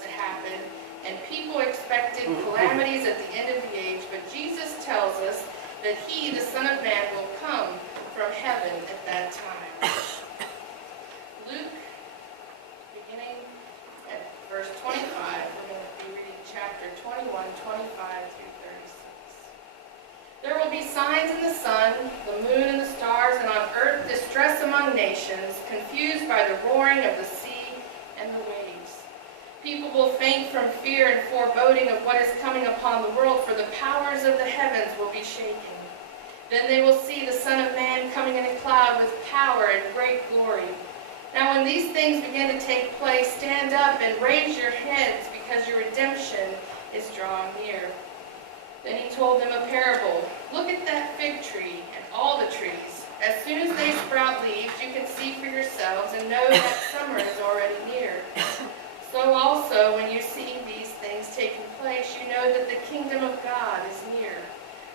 to happen, and people expected calamities at the end of the age, but Jesus tells us that He, the Son of Man, will come from heaven at that time. Luke, beginning at verse 25, we're going to be reading chapter 21, 25 through 36. There will be signs in the sun, the moon, and the stars, and on earth distress among nations, confused by the roaring of the sea and the waves. People will faint from fear and foreboding of what is coming upon the world, for the powers of the heavens will be shaken. Then they will see the Son of Man coming in a cloud with power and great glory. Now when these things begin to take place, stand up and raise your heads, because your redemption is drawing near. Then he told them a parable. Look at that fig tree and all the trees. As soon as they sprout leaves, you can see for yourselves and know that summer is already near. So also, when you see these things taking place, you know that the kingdom of God is near.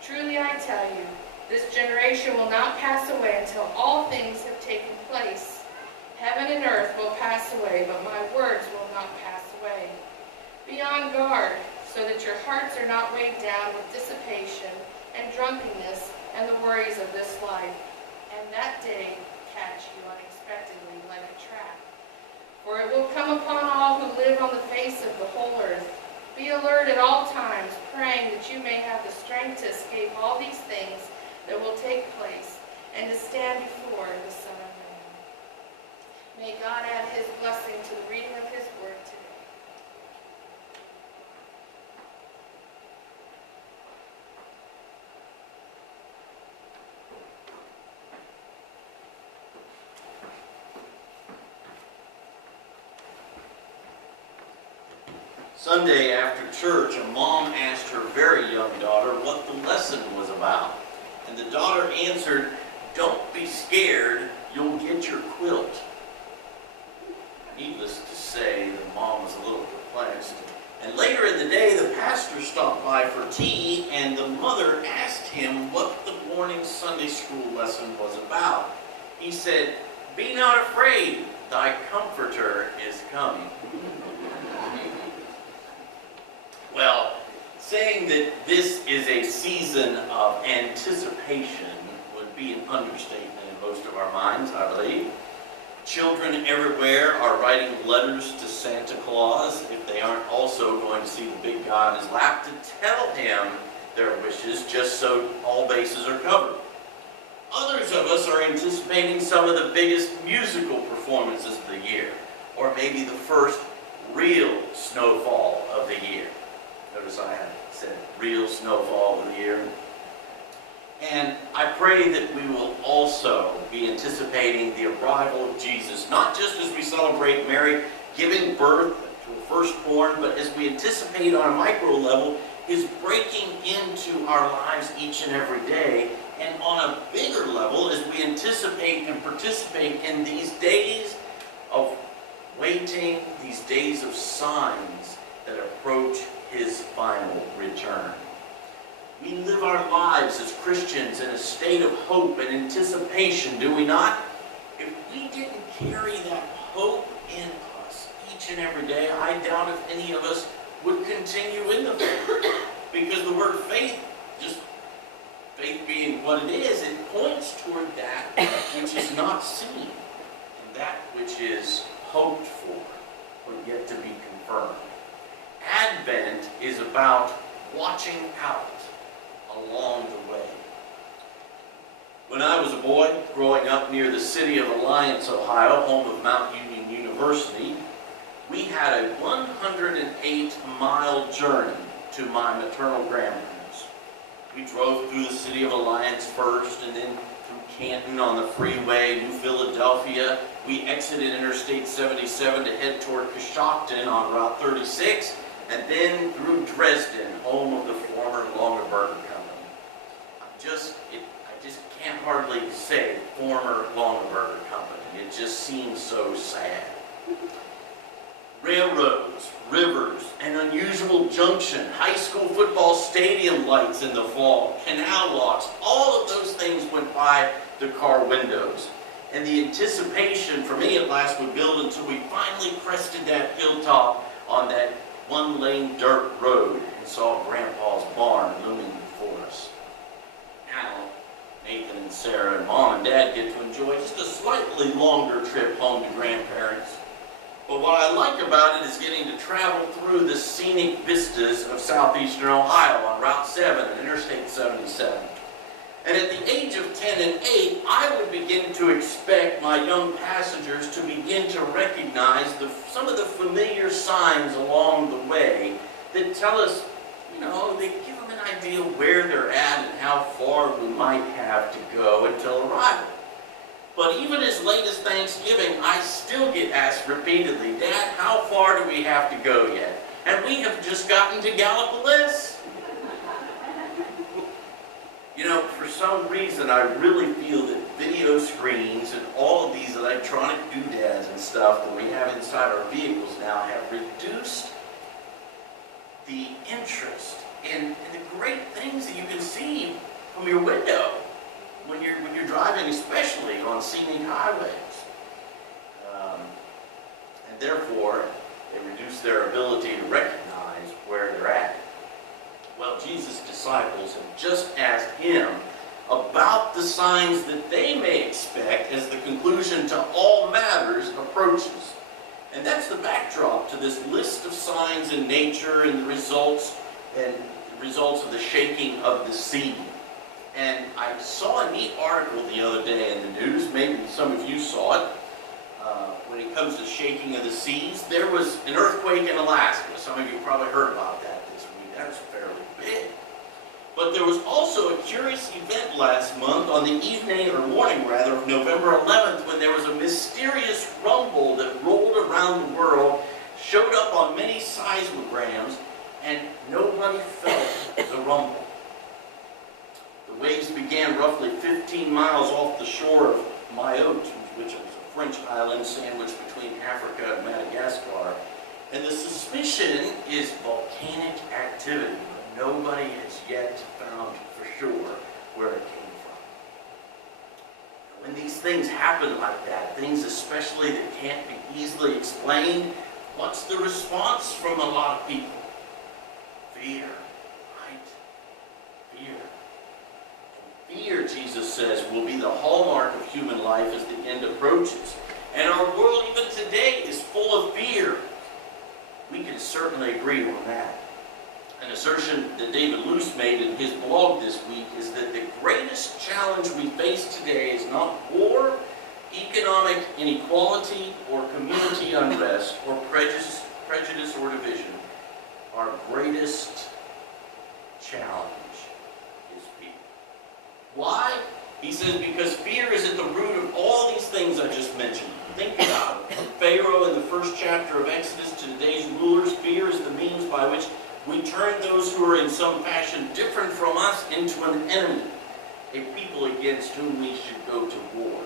Truly I tell you, this generation will not pass away until all things have taken place. Heaven and earth will pass away, but my words will not pass away. Be on guard, so that your hearts are not weighed down with dissipation and drunkenness and the worries of this life, and that day catch you unexpectedly like a trap. For it will come upon all who live on the face of the whole earth. Be alert at all times, praying that you may have the strength to escape all these things that will take place, and to stand before the Son of Man. May God add His blessing to the reading of His word today. Sunday after church, a mom asked her very young daughter what the lesson was about. And the daughter answered, "Don't be scared, you'll get your quilt." Needless to say, the mom was a little perplexed. And later in the day, the pastor stopped by for tea, and the mother asked him what the morning Sunday school lesson was about. He said, "Be not afraid, thy comforter is coming." Well, saying that this is a season of anticipation would be an understatement in most of our minds, I believe. Children everywhere are writing letters to Santa Claus if they aren't also going to see the big guy on his lap to tell him their wishes, just so all bases are covered. Others of us are anticipating some of the biggest musical performances of the year, or maybe the first real snowfall of the year. Notice I said real snowfall of the year. And I pray that we will also be anticipating the arrival of Jesus, not just as we celebrate Mary giving birth to a firstborn, but as we anticipate on a micro level His breaking into our lives each and every day, and on a bigger level as we anticipate and participate in these days of waiting, these days of signs that approach His final return. We live our lives as Christians in a state of hope and anticipation, do we not? If we didn't carry that hope in us each and every day, I doubt if any of us would continue in the faith. Because the word faith, just faith being what it is, it points toward that which is not seen, and that which is hoped for, but yet to be confirmed. Advent is about watching out along the way. When I was a boy, growing up near the city of Alliance, Ohio, home of Mount Union University, we had a 108-mile journey to my maternal grandparents. We drove through the city of Alliance first, and then through Canton on the freeway, New Philadelphia. We exited Interstate 77 to head toward Coshocton on Route 36, and then through Dresden, home of the former Longaberger Company. I just can't hardly say former Longaberger Company. It just seems so sad. Railroads, rivers, an unusual junction, high school football stadium lights in the fall, canal locks, all of those things went by the car windows. And the anticipation for me at last would build until we finally crested that hilltop on that plain dirt road and saw Grandpa's barn looming before us. Now, Nathan and Sarah and Mom and Dad get to enjoy just a slightly longer trip home to grandparents. But what I like about it is getting to travel through the scenic vistas of southeastern Ohio on Route 7 and Interstate 77. And at the age of 10 and 8, I would begin to expect my young passengers to begin to recognize some of the familiar signs along the way that tell us, they give them an idea where they're at and how far we might have to go until arrival. But even as late as Thanksgiving, I still get asked repeatedly, Dad, how far do we have to go yet? And we have just gotten to Gallipolis. For some reason, I really feel that video screens and all of these electronic doodads and stuff that we have inside our vehicles now have reduced the interest in the great things that you can see from your window when you're driving, especially on scenic highways. And therefore, they reduce their ability to recognize where they're at. Well, Jesus' disciples have just asked him about the signs that they may expect as the conclusion to all matters approaches. And that's the backdrop to this list of signs in nature and the results of the shaking of the sea. And I saw a neat article the other day in the news, maybe some of you saw it, when it comes to shaking of the seas. There was an earthquake in Alaska. Some of you probably heard about that this week. That's fairly big. But there was also a curious event last month on the evening, or morning rather, of November 11th, when there was a mysterious rumble that rolled around the world, showed up on many seismograms, and nobody felt the rumble. The waves began roughly 15 miles off the shore of Mayotte, which is a French island sandwiched between Africa and Madagascar. And the suspicion is volcanic activity, but nobody has yet found for sure where it came from. When these things happen like that, things especially that can't be easily explained, what's the response from a lot of people? Fear, right? Fear. And fear, Jesus says, will be the hallmark of human life as the end approaches. And our world even today is full of fear. We can certainly agree on that. An assertion that David Luce made in his blog this week is that the greatest challenge we face today is not war, economic inequality, or community unrest, or prejudice or division. Our greatest challenge is fear. Why? He says because fear is at the root of all these things I just mentioned. Think about it. From Pharaoh in the first chapter of Exodus to today's rulers, fear is the means by which we turn those who are in some fashion different from us into an enemy, a people against whom we should go to war.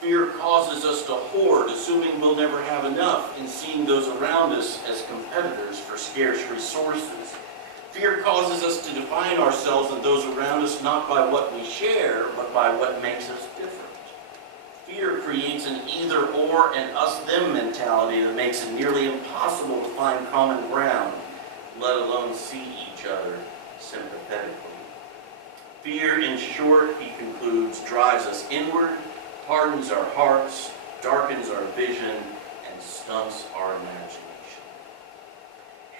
Fear causes us to hoard, assuming we'll never have enough, and seeing those around us as competitors for scarce resources. Fear causes us to define ourselves and those around us not by what we share, but by what makes us different. Fear creates an either-or and us-them mentality that makes it nearly impossible to find common ground, let alone see each other sympathetically. Fear, in short, he concludes, drives us inward, hardens our hearts, darkens our vision, and stunts our imagination.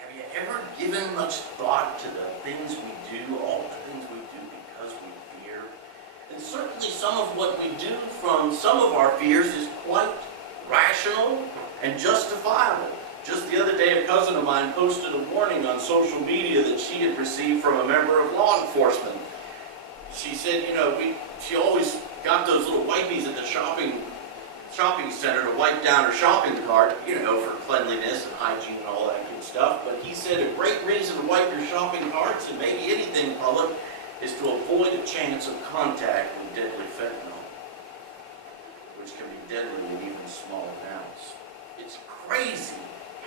Have you ever given much thought to the things we do, all the things we do because we fear? And certainly some of what we do from some of our fears is quite rational and justifiable. Just the other day, a cousin of mine posted a warning on social media that she had received from a member of law enforcement. She said, she always got those little wipies at the shopping center to wipe down her shopping cart, for cleanliness and hygiene and all that good stuff. But he said a great reason to wipe your shopping carts and maybe anything public is to avoid a chance of contact with deadly fentanyl, which can be deadly in even small amounts. It's crazy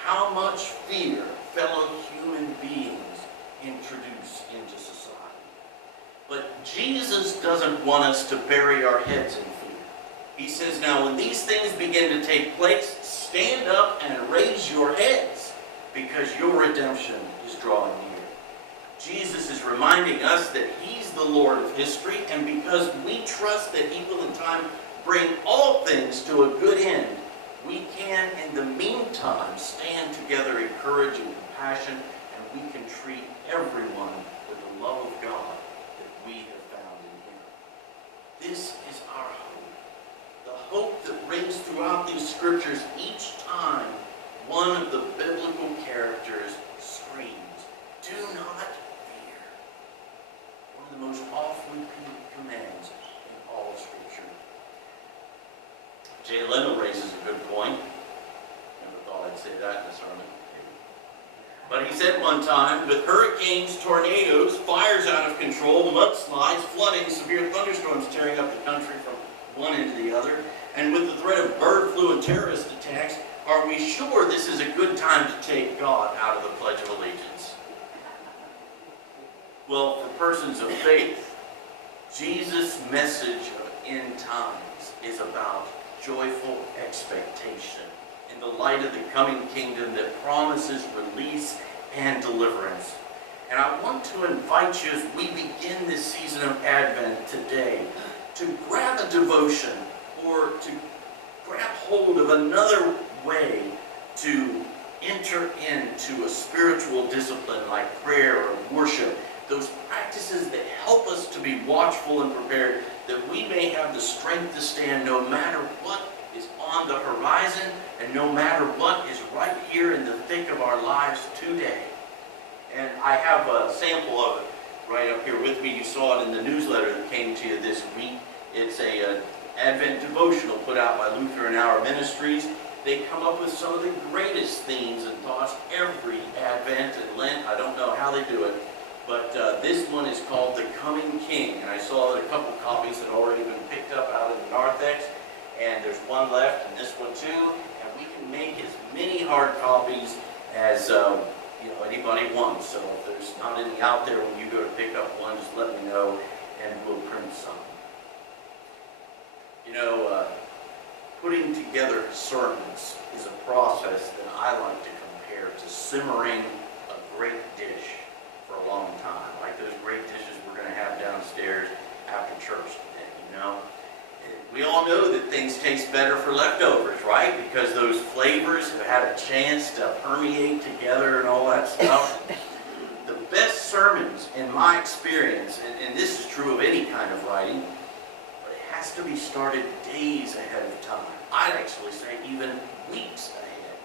how much fear fellow human beings introduce into society. But Jesus doesn't want us to bury our heads in fear. He says, now when these things begin to take place, stand up and raise your heads, because your redemption is drawing near. Jesus is reminding us that he's the Lord of history, and because we trust that he will in time bring all things to a good end, we can, in the meantime, stand together in courage and compassion, and we can treat everyone with the love of God that we have found in him. This is our hope. The hope that rings throughout these scriptures each time one of the biblical characters screams, "Do not fear." One of the most often repeated commands in all of Scripture. Jay Leno raises a good point. Never thought I'd say that in a sermon. But he said one time, with hurricanes, tornadoes, fires out of control, mudslides, flooding, severe thunderstorms tearing up the country from one end to the other, and with the threat of bird flu and terrorist attacks, are we sure this is a good time to take God out of the Pledge of Allegiance? Well, for persons of faith, Jesus' message of end times is about joyful expectation in the light of the coming kingdom that promises release and deliverance. And I want to invite you, as we begin this season of Advent today, to grab a devotion or to grab hold of another way to enter into a spiritual discipline like prayer or worship. Those practices that help us to be watchful and prepared, that we may have the strength to stand no matter what is on the horizon and no matter what is right here in the thick of our lives today. And I have a sample of it right up here with me. You saw it in the newsletter that came to you this week. It's a Advent devotional put out by Lutheran Hour Ministries. They come up with some of the greatest themes and thoughts every Advent and Lent. I don't know how they do it, but this one is called The Coming King. And I saw that a couple copies had already been picked up out of the narthex, and there's one left, and this one too. And we can make as many hard copies as anybody wants. So if there's not any out there when you go to pick up one, just let me know, and we'll print some. Putting together sermons is a process that I like to compare to simmering a great dish for a long time, like those great dishes we're going to have downstairs after church today, We all know that things taste better for leftovers, right? Because those flavors have had a chance to permeate together and all that stuff. The best sermons, in my experience, and this is true of any kind of writing, has to be started days ahead of time. I'd actually say even weeks ahead.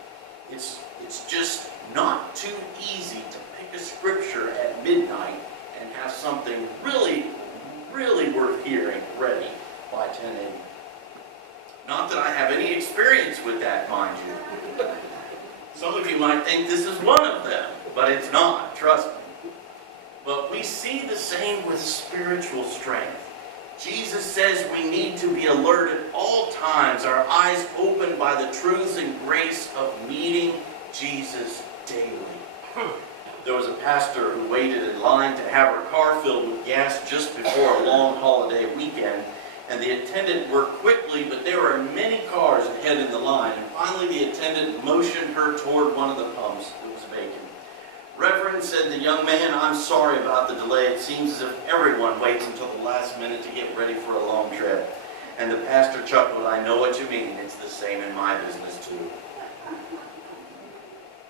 It's just not too easy to pick a scripture at midnight and have something really, really worth hearing ready by 10 a.m. Not that I have any experience with that, mind you. Some of you might think this is one of them, but it's not, trust me. But we see the same with spiritual strength. Jesus says we need to be alert at all times, our eyes opened by the truths and grace of meeting Jesus daily. There was a pastor who waited in line to have her car filled with gas just before a long holiday weekend, and the attendant worked quickly, but there were many cars ahead in the line, and finally the attendant motioned her toward one of the pumps that was vacant. "Reverend," said the young man, "I'm sorry about the delay. It seems as if everyone waits until the last minute to get ready for a long trip." And the pastor chuckled, "I know what you mean. It's the same in my business too."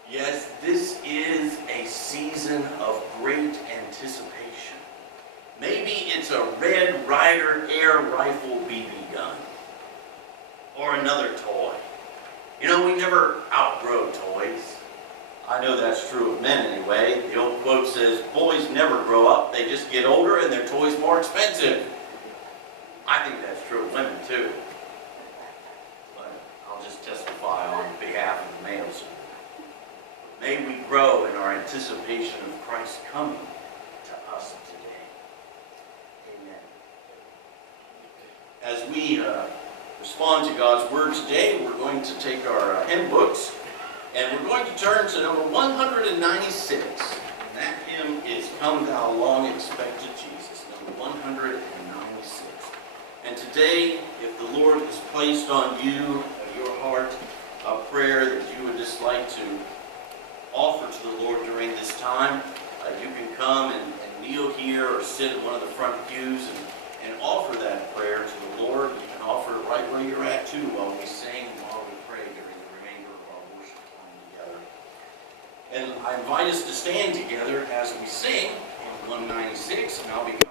Yes, this is a season of great anticipation. Maybe it's a Red Ryder air rifle BB gun. Or another toy. We never outgrow toys. I know that's true of men anyway. The old quote says, boys never grow up, they just get older and their toys more expensive. I think that's true of women too. But I'll just testify on behalf of the males. May we grow in our anticipation of Christ's coming to us today. Amen. As we respond to God's Word today, we're going to take our hymn books and we're going to turn to number 196. And that hymn is Come Thou Long Expected Jesus, number 196. And today, if the Lord has placed on you, your heart, a prayer that you would just like to offer to the Lord during this time, you can come and kneel here or sit in one of the front pews and offer that prayer to the Lord. You can offer it right where you're at too, while we sing and while we pray during the remainder of our worship time together. And I invite us to stand together as we sing on 196, and I'll be coming.